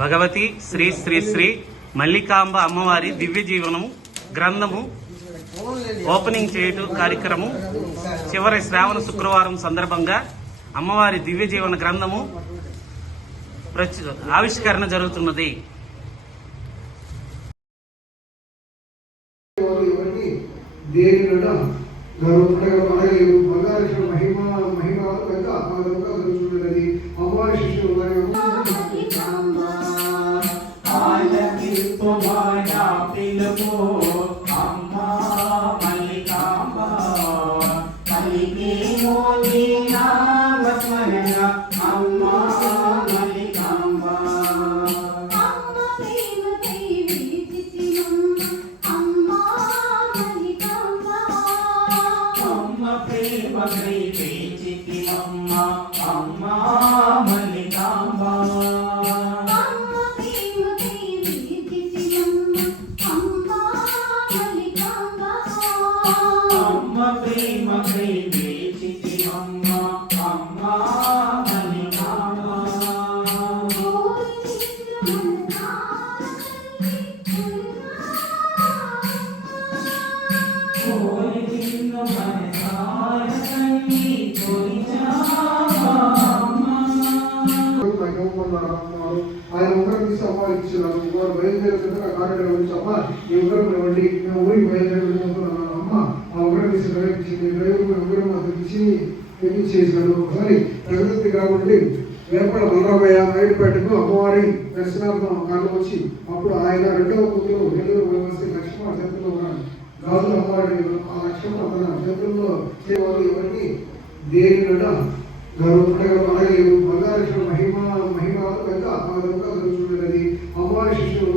భగవతి శ్రీ శ్రీ శ్రీ మల్లికాంబ అమ్మవారి దివ్య జీవనము గ్రంథము ఓపెనింగ్ చేయటం కార్యక్రమం చివరి శ్రావణ శుక్రవారం సందర్భంగా అమ్మవారి దివ్య జీవన గ్రంథము ఆవిష్కరణ జరుగుతున్నది. ఆయన ఉంగరం తీసి అమ్మాయి ఇచ్చినారు. వారు బయలుదేరుతుంటే ఆ కారిడార్ నుంచి అమ్మ ఈ ఉంగరం ఇవ్వండి, మేము ఊరికి బయలుదేరుతున్నాను. అమ్మ ఆ ఉంగరం తీసి డ్రైవర్ ఇచ్చింది. డ్రైవర్ ఉంగరం అది తీసి చేసినాడు. ఒకసారి ప్రగతి కాబట్టి వేపడ బలరామయ్య నాయుడుపేటకు అమ్మవారి దర్శనార్థం కాలం వచ్చి అప్పుడు ఆయన రెండవ కూతురు నెల్లూరు వనవాసి లక్ష్మణ చేతుల్లో ఉన్నాడు. గాజుల అమ్మవారి ఆ లక్ష్మణ తన చేతుల్లో చేవారు ఎవరికి దేనినట బంగారు మహిమ మహిమ పెద్ద జరుగుతున్నది. అమ్మవారి శిష్యులు